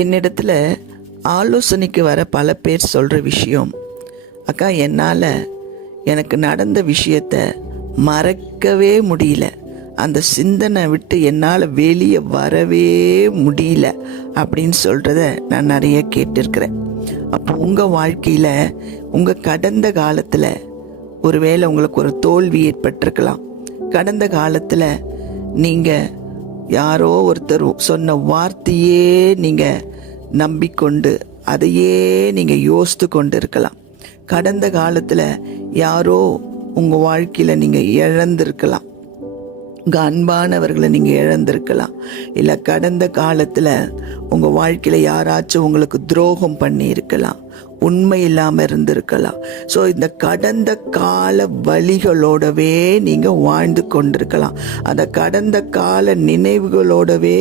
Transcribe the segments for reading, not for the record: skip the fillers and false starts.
என்னிடத்துல ஆலோசனைக்கு வர பல பேர் சொல்கிற விஷயம், அக்கா என்னால் எனக்கு நடந்த விஷயத்த மறக்கவே முடியல, அந்த சிந்தனை விட்டு என்னால் வெளியே வரவே முடியல அப்படின்னு சொல்கிறத நான் நிறைய கேட்டிருக்கிறேன். அப்போ உங்கள் வாழ்க்கையில் உங்கள் கடந்த காலத்தில் ஒருவேளை உங்களுக்கு ஒரு தோல்வி ஏற்பட்டிருக்கலாம். கடந்த காலத்தில் நீங்கள் யாரோ ஒருத்தர் சொன்ன வார்த்தையே நீங்கள் நம்பிக்கொண்டு அதையே நீங்கள் யோசித்து கொண்டு இருக்கலாம். கடந்த காலத்தில் யாரோ உங்கள் வாழ்க்கையில் நீங்கள் இழந்திருக்கலாம், உங்கள் அன்பானவர்களை நீங்கள் இழந்திருக்கலாம். இல்லை கடந்த காலத்தில் உங்கள் வாழ்க்கையில் யாராச்சும் உங்களுக்கு துரோகம் பண்ணி இருக்கலாம், உண்மை இல்லாமல் இருந்திருக்கலாம். ஸோ இந்த கடந்த கால வழிகளோடவே நீங்கள் வாழ்ந்து கொண்டிருக்கலாம். அந்த கடந்த கால நினைவுகளோடவே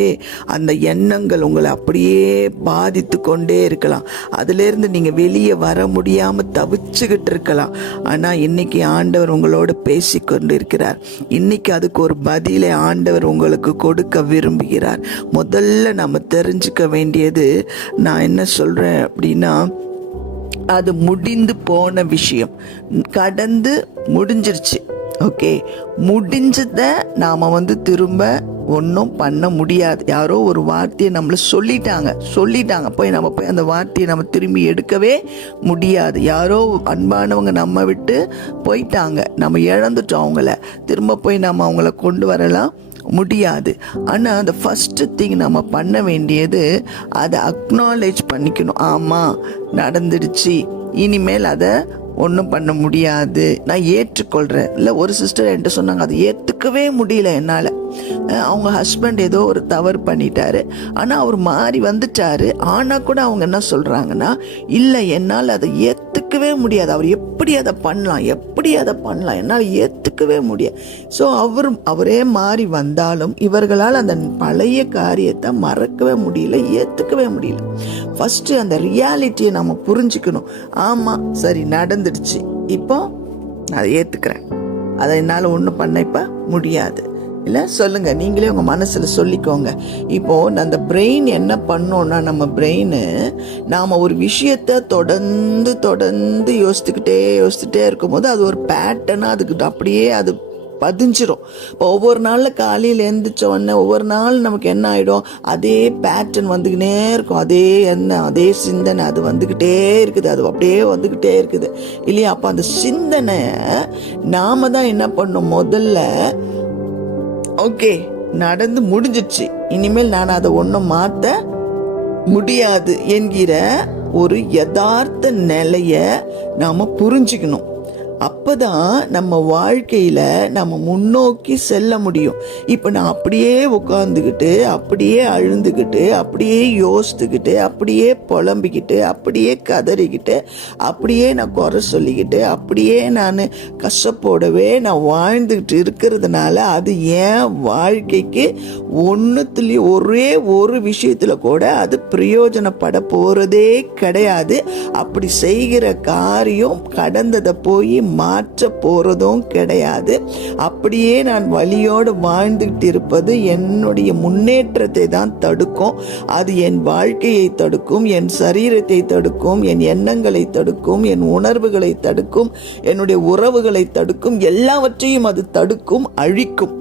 அந்த எண்ணங்கள் உங்களை அப்படியே பாதித்து கொண்டே இருக்கலாம். அதிலேருந்து நீங்கள் வெளியே வர முடியாமல் தவிச்சுக்கிட்டு இருக்கலாம். ஆனால் இன்னைக்கு ஆண்டவர் உங்களோடு பேசி கொண்டு இருக்கிறார். இன்னைக்கு அதுக்கு ஒரு பதிலை ஆண்டவர் உங்களுக்கு கொடுக்க விரும்புகிறார். முதல்ல நம்ம தெரிஞ்சுக்க வேண்டியது, நான் என்ன சொல்கிறேன் அப்படின்னா, அது முடிந்து போன விஷயம், கடந்து முடிஞ்சிருச்சு. ஓகே, முடிஞ்சதை நாம் திரும்ப ஒன்றும் பண்ண முடியாது. யாரோ ஒரு வார்த்தையை நம்மளை சொல்லிட்டாங்க போய் நம்ம போய் அந்த வார்த்தையை நம்ம திரும்பி எடுக்கவே முடியாது. யாரோ அன்பானவங்க நம்ம விட்டு போயிட்டாங்க, நம்ம இழந்துட்டோம் அவங்கள, திரும்ப போய் நம்ம அவங்கள கொண்டு வரலாம் முடியாது. ஆனால் அந்த ஃபஸ்ட்டு திங் நம்ம பண்ண வேண்டியது அதை அக்னாலேஜ் பண்ணிக்கணும். ஆமாம் நடந்துடுச்சு, இனிமேல் அதை ஒன்றும் பண்ண முடியாது, நான் ஏற்றுக்கொள்கிறேன். இல்லை ஒரு சிஸ்டர் என்கிட்ட சொன்னாங்க, அதை ஏற்றுக்கவே முடியல என்னால். அவங்க ஹஸ்பண்ட் ஏதோ ஒரு தவறு பண்ணிட்டாரு, ஆனால் அவர் மாறி வந்துட்டாரு. ஆனால் கூட அவங்க என்ன சொல்கிறாங்கன்னா, இல்லை என்னால் அதை ஏற்றுக்கவே முடியாது, அவர் எப்படி அதை பண்ணலாம் என்னால் ஏற்றுக்கவே முடியாது. ஸோ அவரே மாறி வந்தாலும் இவர்களால் அந்த பழைய காரியத்தை மறக்கவே முடியல, ஏற்றுக்கவே முடியல. ஃபஸ்ட்டு அந்த ரியாலிட்டியை நம்ம புரிஞ்சுக்கணும். ஆமாம் சரி நடந்துடுச்சு, இப்போ நான் அதை ஏற்றுக்கிறேன், அதை என்னால் ஒன்றும் பண்ண இப்போ முடியாது. இல்லை சொல்லுங்கள், நீங்களே உங்கள் மனசில் சொல்லிக்கோங்க. இப்போது அந்த பிரெயின் என்ன பண்ணோன்னா, நம்ம பிரெயின் நாம் ஒரு விஷயத்தை தொடர்ந்து யோசிச்சுட்டே இருக்கும்போது அது ஒரு பேட்டர்னாக அதுக்கு அப்படியே அது பதிஞ்சிரும். இப்போ ஒவ்வொரு நாளில் காலையில் எழுந்திரிச்ச உடனே ஒவ்வொரு நாள் நமக்கு என்ன ஆகிடும், அதே பேட்டர்ன் வந்துக்கிட்டே இருக்கும், அதே சிந்தனை அது வந்துக்கிட்டே இருக்குது, அது அப்படியே வந்துக்கிட்டே இருக்குது இல்லையா? அப்போ அந்த சிந்தனை நாம தான் என்ன பண்ணோம், முதல்ல ஓகே நடந்து முடிஞ்சிடுச்சு, இனிமேல் நான் அதை ஒன்றும் மாற்ற முடியாது என்கிற ஒரு யதார்த்த நிலையை நாம் புரிஞ்சுக்கணும். அப்போதான் நம்ம வாழ்க்கையில் நம்ம முன்னோக்கி செல்ல முடியும். இப்போ நான் அப்படியே உட்காந்துக்கிட்டு, அப்படியே அழுந்துக்கிட்டு, அப்படியே யோசித்துக்கிட்டு, அப்படியே புலம்பிக்கிட்டு, அப்படியே கதறிக்கிட்டு, அப்படியே நான் குறை சொல்லிக்கிட்டு, அப்படியே நான் கஷ்டப்போடவே நான் வாழ்ந்துக்கிட்டு இருக்கிறதுனால அது ஏன் வாழ்க்கைக்கு ஒன்றுத்துலேயும் ஒரே ஒரு விஷயத்தில் கூட அது பிரயோஜனப்பட போகிறதே கிடையாது. அப்படி செய்கிற காரியம் கடந்ததை போய் மாற்ற போறதும் கிடையாது. அப்படியே நான் வலியோடு வாழ்ந்துகிட்டு இருப்பது என்னுடைய முன்னேற்றத்தை தான் தடுக்கும். அது என் வாழ்க்கையை தடுக்கும், என் சரீரத்தை தடுக்கும், என் எண்ணங்களை தடுக்கும், என் உணர்வுகளை தடுக்கும், என்னுடைய உறவுகளை தடுக்கும், எல்லாவற்றையும் அது தடுக்கும், அழிக்கும்.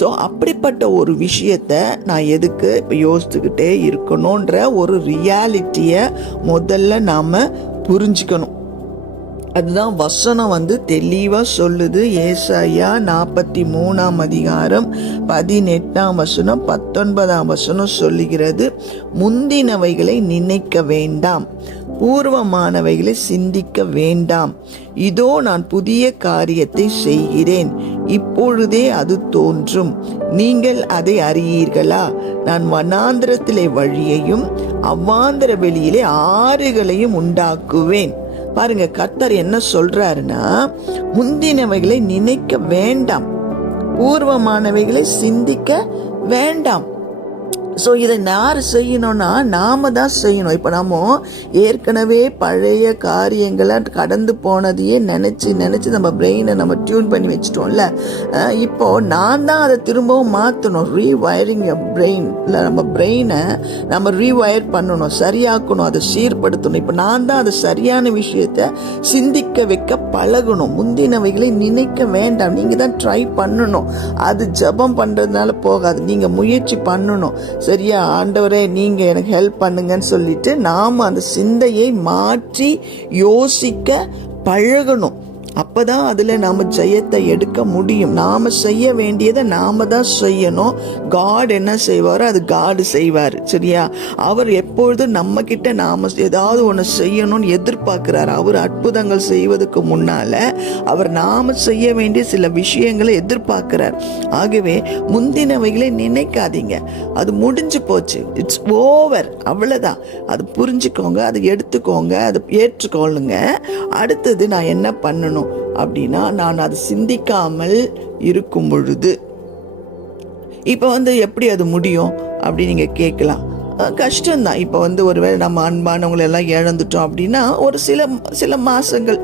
ஸோ அப்படிப்பட்ட ஒரு விஷயத்தை நான் எதுக்கு இப்போ யோசிச்சுக்கிட்டே இருக்கணுன்ற ஒரு ரியாலிட்டியை முதல்ல நாம் புரிஞ்சுக்கணும். அதுதான் வசனம் தெளிவாக சொல்லுது. ஏசாயா 43 அதிகாரம் 18 19 சொல்லுகிறது, முந்தினவைகளை நினைக்க வேண்டாம், பூர்வமானவைகளை சிந்திக்க வேண்டாம், இதோ நான் புதிய காரியத்தை செய்கிறேன், இப்பொழுதே அது தோன்றும், நீங்கள் அதை அறியீர்களா? நான் வனாந்திரத்திலே வழியையும் அவ்வாந்திர வெளியிலே ஆறுகளையும் உண்டாக்குவேன். பாருங்க, கர்த்தர் என்ன சொல்றாருன்னா, முந்தினவைகளை நினைக்க வேண்டாம், பூர்வமானவைகளை சிந்திக்க வேண்டாம். ஸோ இதை யார் செய்யணும்னா நாம தான் செய்யணும். இப்போ நம்ம ஏற்கனவே பழைய காரியங்களை கடந்து போனதையே நினச்சி நம்ம பிரெயினை நம்ம டியூன் பண்ணி வச்சிட்டோம்ல. இப்போ நான் தான் அதை திரும்பவும் மாற்றணும். ரீவயரிங் பிரெயின் இல்லை, நம்ம பிரெயினை நம்ம ரீவயர் பண்ணணும், சரியாக்கணும், அதை சீர்படுத்தணும். இப்போ நான் தான் அதை சரியான விஷயத்த சிந்திக்க வைக்க பழகணும். முந்தினவைகளை நினைக்க வேண்டாம், நீங்கள் தான் ட்ரை பண்ணணும். அது ஜபம் பண்ணுறதுனால போகாது, நீங்கள் முயற்சி பண்ணணும். சரியா, ஆண்டவரே நீங்கள் எனக்கு ஹெல்ப் பண்ணுங்கன்னு சொல்லிட்டு நாம் அந்த சிந்தையை மாற்றி யோசிக்க பழகணும். அப்பதான் அதுல நாம ஜெயத்தை எடுக்க முடியும். நாம செய்ய வேண்டியதை நாம தான் செய்யணும். காட் என்ன செய்வாரோ அது காடு செய்வார். சரியா, அவர் எப்பொழுதும் நம்ம கிட்ட நாம ஏதாவது ஒன்று செய்யணும்னு எதிர்பார்க்கிறார். அவர் அற்புதங்கள் செய்வதற்கு முன்னால அவர் நாம செய்ய வேண்டிய சில விஷயங்களை எதிர்பார்க்கிறார். ஆகவே முந்தினவைகளை நினைக்காதீங்க, அது முடிஞ்சு போச்சு, இட்ஸ் ஓவர், அவ்வளவுதான். அது புரிஞ்சுக்கோங்க, அதை எடுத்துக்கோங்க, அதை ஏற்றுக்கொள்ளுங்க. அடுத்தது நான் என்ன பண்ணணும் அப்படின்னா, நான் அதை சிந்திக்காமல் இருக்கும் பொழுது இப்போ எப்படி அது முடியும் அப்படி நீங்க கேட்கலாம். கஷ்டம்தான். இப்போ ஒருவேளை நம்ம அன்பானவங்களை எல்லாம் இழந்துட்டோம் அப்படின்னா ஒரு சில மாசங்கள்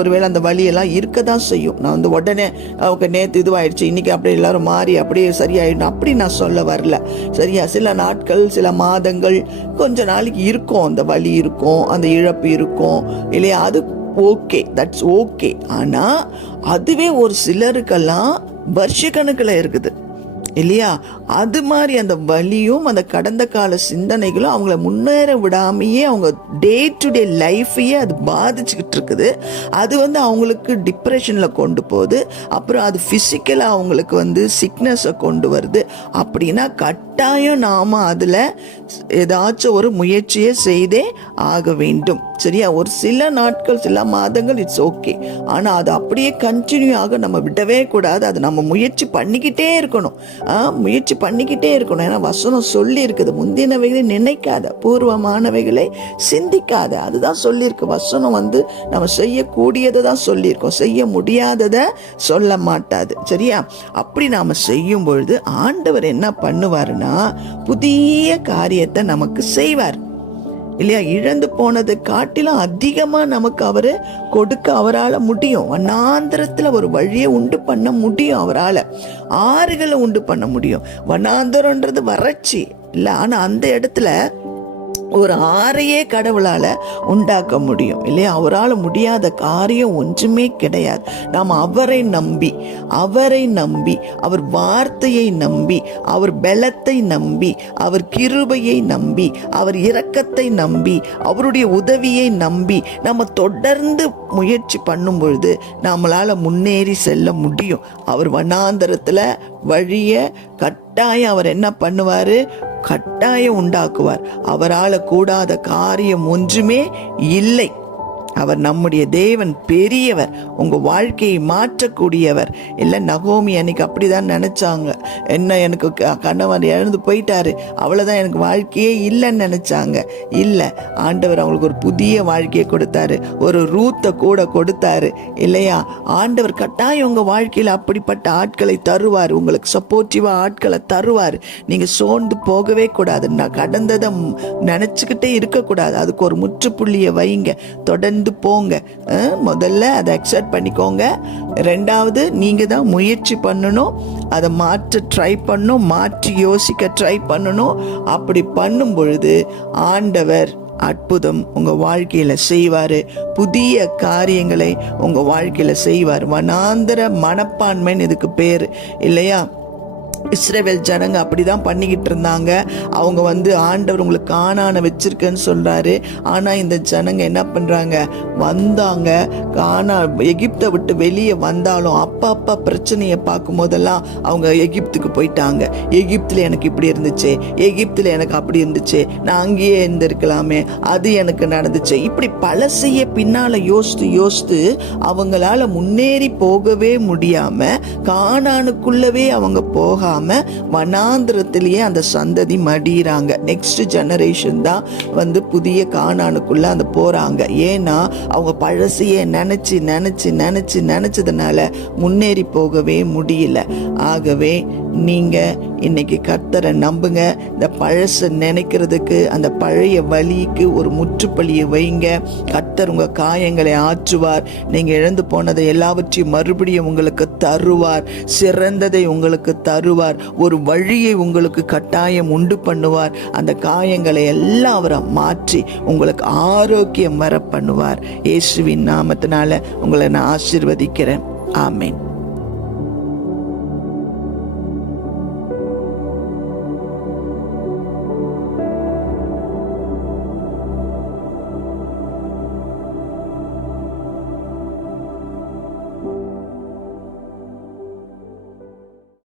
ஒருவேளை அந்த வழியெல்லாம் இருக்க தான் செய்யும். நான் உடனே அவங்க நேற்று இதுவாயிடுச்சு இன்னைக்கு அப்படியே எல்லாரும் மாறி அப்படியே சரியாயிடும் அப்படி நான் சொல்ல வரல. சரியா, சில நாட்கள் சில மாதங்கள் கொஞ்ச நாளைக்கு இருக்கும், அந்த வலி இருக்கும், அந்த இழப்பு இருக்கும் இல்லையா, அது ஓகே, தட்ஸ் ஓகே. ஆனா அதுவே ஒரு சிலருக்கெல்லாம் வருஷக்கணக்கில் இருக்குது இல்லையா. அது மாதிரி அந்த வலியும் அந்த கடந்த கால சிந்தனைகளும் அவங்கள முன்னேற விடாமையே அவங்க டே டு டே லைஃபையே அது பாதிச்சுக்கிட்டு இருக்குது. அது அவங்களுக்கு டிப்ரெஷனில் கொண்டு போகுது. அப்புறம் அது ஃபிசிக்கலாக அவங்களுக்கு சிக்னஸை கொண்டு வருது. அப்படின்னா கட்டாயம் நாம் அதில் ஏதாச்சும் ஒரு முயற்சியை செய்தே ஆக வேண்டும். சரியா, ஒரு சில நாட்கள் சில மாதங்கள் இட்ஸ் ஓகே. ஆனால் அது அப்படியே கண்டினியூ ஆக நம்ம விடவே கூடாது. அது நம்ம முயற்சி பண்ணிக்கிட்டே இருக்கணும், முயற்சி பண்ணிக்கிட்டே இருக்கணும். ஏன்னா வசனம் சொல்லி இருக்குது, முந்தினவைகளை நினைக்காத, பூர்வமானவைகளை சிந்திக்காத. அதுதான் சொல்லியிருக்கு வசனம். நம்ம செய்யக்கூடியதை தான் சொல்லியிருக்கோம், செய்ய முடியாததை சொல்ல மாட்டாது. சரியா, அப்படி நாம் செய்யும் பொழுது ஆண்டவர் என்ன பண்ணுவாருன்னா புதிய காரியத்தை நமக்கு செய்வார் இல்லையா. இழந்து போனதை காட்டிலும் அதிகமா நமக்கு அவரு கொடுக்க அவரால் முடியும். வனாந்தரத்துல ஒரு வழியை உண்டு பண்ண முடியும் அவரால். ஆறுகளை உண்டு பண்ண முடியும். வனாந்தரம்ன்றது வறட்சி இல்லை, ஆனா அந்த இடத்துல ஒரு ஆறையே கடவுளால உண்டாக்க முடியும் இல்லையா. அவரால் முடியாத காரியம் ஒன்றுமே கிடையாது. நாம் அவரை நம்பி அவர் வார்த்தையை நம்பி, அவர் பலத்தை நம்பி, அவர் கிருபையை நம்பி, அவர் இரக்கத்தை நம்பி, அவருடைய உதவியை நம்பி நம்ம தொடர்ந்து முயற்சி பண்ணும் பொழுது நம்மளால முன்னேறி செல்ல முடியும். அவர் வனாந்தரத்துல வழிய கட்டாயம் அவர் என்ன பண்ணுவாரு, கட்டாயம் உண்டாக்குவார். அவரால் கூடாத காரியம் ஒன்றுமே இல்லை. அவர் நம்முடைய தேவன் பெரியவர், உங்க வாழ்க்கையை மாற்றக்கூடியவர். இல்லை, நகோமி அன்னைக்கு அப்படிதான் நினைச்சாங்க. என்ன, எனக்கு கணவன் இழந்து போயிட்டாரு, அவ்வளவுதான், எனக்கு வாழ்க்கையே இல்லைன்னு நினைச்சாங்க. இல்லை, ஆண்டவர் அவங்களுக்கு ஒரு புதிய வாழ்க்கையை கொடுத்தாரு, ஒரு ரூத்தை கூட கொடுத்தாரு இல்லையா. ஆண்டவர் கட்டாயம் உங்க வாழ்க்கையில அப்படிப்பட்ட ஆட்களை தருவார், உங்களுக்கு சப்போர்ட்டிவா ஆட்களை தருவார். நீங்க சோர்ந்து போகவே கூடாது, நான் கடந்ததை நினைச்சுக்கிட்டே இருக்கக்கூடாது. அதுக்கு ஒரு முற்றுப்புள்ளியை வைங்க, தொடர்ந்து போங்க. முதல்ல அதை அக்செப்ட் பண்ணிக்கோங்க. ரெண்டாவது, நீங்க தான் முயற்சி பண்ணணும், அதை மாற்ற ட்ரை பண்ணணும், மாற்றி யோசிக்க ட்ரை பண்ணணும். அப்படி பண்ணும் பொழுது ஆண்டவர் அற்புதம் உங்க வாழ்க்கையில செய்வாரு, புதிய காரியங்களை உங்க வாழ்க்கையில செய்வார். வனாந்தர மனப்பான்மைன்னு இதுக்கு பேரு இல்லையா. இஸ்ரவேல் ஜனங்க அப்படிதான் பண்ணிக்கிட்டு இருந்தாங்க. அவங்க ஆண்டவர் உங்களுக்கு கானானை வச்சிருக்கேன்னு சொல்றாரு. ஆனா இந்த ஜனங்க என்ன பண்றாங்க, வந்தாங்க, எகிப்தை விட்டு வெளியே வந்தாலும் அப்பா பிரச்சனையை பார்க்கும் போதெல்லாம் அவங்க எகிப்துக்கு போயிட்டாங்க. எகிப்துல எனக்கு இப்படி இருந்துச்சு, எகிப்துல எனக்கு அப்படி இருந்துச்சு, நான் அங்கேயே இருந்திருக்கலாமே, அது எனக்கு நடந்துச்சு. இப்படி பழசைய பின்னால யோசித்து அவங்களால முன்னேறி போகவே முடியாம கானானுக்குள்ளவே அவங்க போகாம போகாமல் வனாந்திரத்திலேயே அந்த சந்ததி மடிகிறாங்க. நெக்ஸ்ட் ஜெனரேஷன் தான் புதிய கானானுக்குள்ள அந்த போகிறாங்க. ஏன்னா அவங்க பழசையே நினச்சதுனால முன்னேறி போகவே முடியல. ஆகவே நீங்கள் இன்னைக்கு கர்த்தரை நம்புங்க. இந்த பழசை நினைக்கிறதுக்கு, அந்த பழைய வலிக்கு ஒரு முற்றுப்புள்ளியை வைங்க. கர்த்தர் உங்கள் காயங்களை ஆற்றுவார். நீங்கள் இழந்து போனதை எல்லாவற்றையும் மறுபடியும் உங்களுக்கு தருவார். சிறந்ததை உங்களுக்கு தருவார். ஒரு வழியை உங்களுக்கு கட்டாயம் உண்டு பண்ணுவார். அந்த காயங்களை எல்லாம் அவரை மாற்றி உங்களுக்கு ஆரோக்கியம் வர பண்ணுவார். இயேசுவின் நாமத்தினால உங்களை நான் ஆசீர்வதிக்கிறேன். ஆமென்.